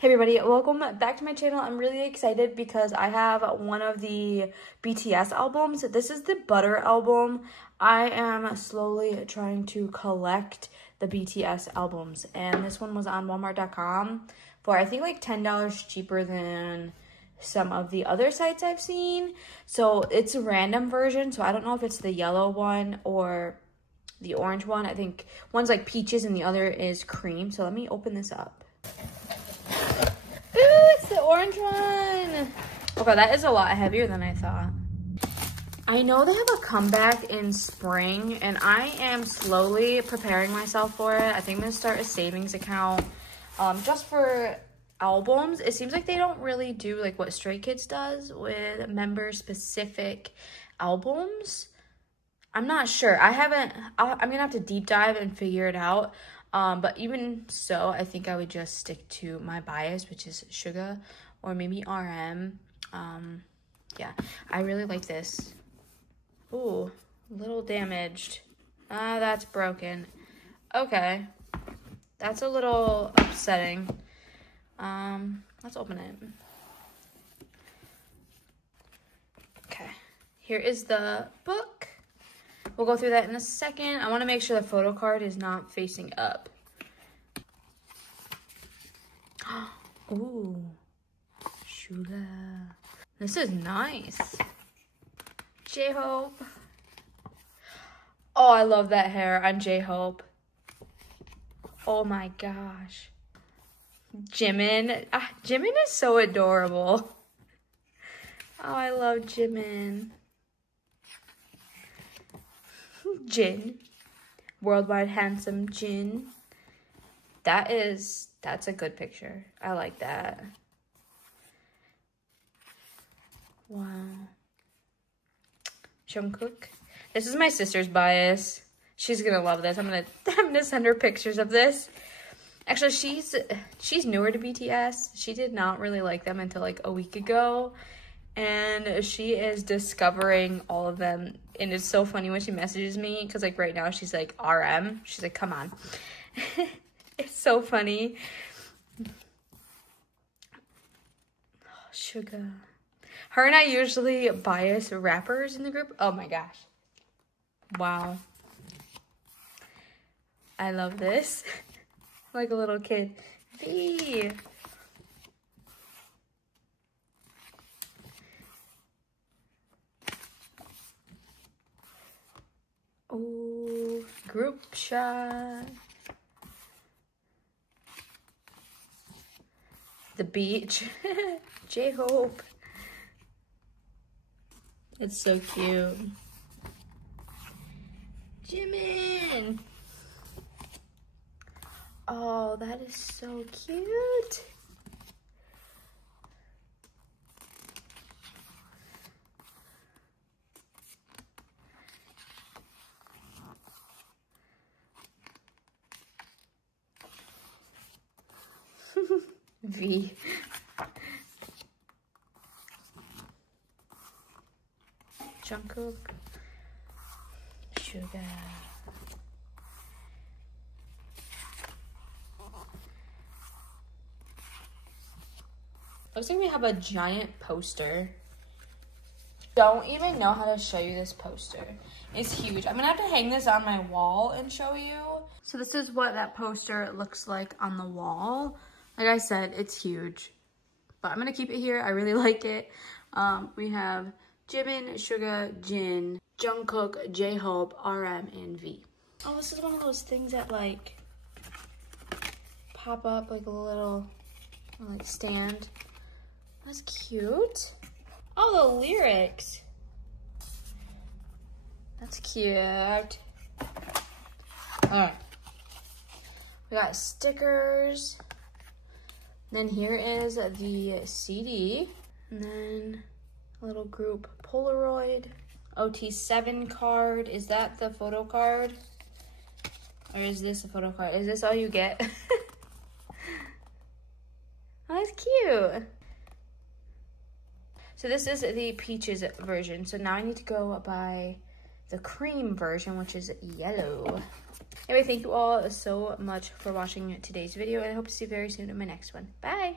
Hey everybody, welcome back to my channel. I'm really excited because I have one of the BTS albums. This is the Butter album. I am slowly trying to collect the BTS albums, and this one was on Walmart.com for I think like $10 cheaper than some of the other sites I've seen. So it's a random version, so I don't know if it's the yellow one or the orange one. I think one's like peaches and the other is cream. So let me open this up. It's the orange one. Okay, that is a lot heavier than I thought. I know they have a comeback in spring, and I am slowly preparing myself for it. I think I'm gonna start a savings account just for albums. It seems like they don't really do like what Stray Kids does with member-specific albums. I'm not sure. I'm gonna have to deep dive and figure it out. But even so, I think I would just stick to my bias, which is Suga or maybe RM. Yeah, I really like this. Ooh, a little damaged. That's broken. Okay, that's a little upsetting. Let's open it. Okay, here is the book. We'll go through that in a second. I want to make sure the photo card is not facing up. Ooh, Suga. This is nice. J-Hope. Oh, I love that hair on J-Hope. Oh my gosh. Jimin. Jimin is so adorable. Oh, I love Jimin. Jin, worldwide handsome Jin. That's a good picture. I like that. Wow. Jungkook. This is my sister's bias. She's gonna love this. I'm gonna send her pictures of this. Actually, she's newer to BTS. She did not really like them until like a week ago. And she is discovering all of them. And it's so funny when she messages me, because like right now she's like RM. She's like, come on. It's so funny. Oh, Suga. Her and I usually bias rappers in the group. Oh my gosh. Wow. I love this. Like a little kid. V. Oh, group shot. The beach. J-Hope. It's so cute. Jimin. Oh, that is so cute. V. Jungkook. Suga. Looks like we have a giant poster. Don't even know how to show you this poster. It's huge. I'm gonna have to hang this on my wall and show you. So this is what that poster looks like on the wall. Like I said, it's huge, but I'm gonna keep it here. I really like it. We have Jimin, Suga, Jin, Jungkook, J-Hope, RM, and V. Oh, this is one of those things that like pop up like a little like stand. That's cute. Oh, the lyrics. That's cute. All right. We got stickers. Then here is the CD. And then a little group Polaroid. OT7 card. Is that the photo card? Or is this a photo card? Is this all you get? Oh, that's cute. So this is the peaches version. So now I need to go buy the cream version, which is yellow. Anyway, thank you all so much for watching today's video, and I hope to see you very soon in my next one. Bye!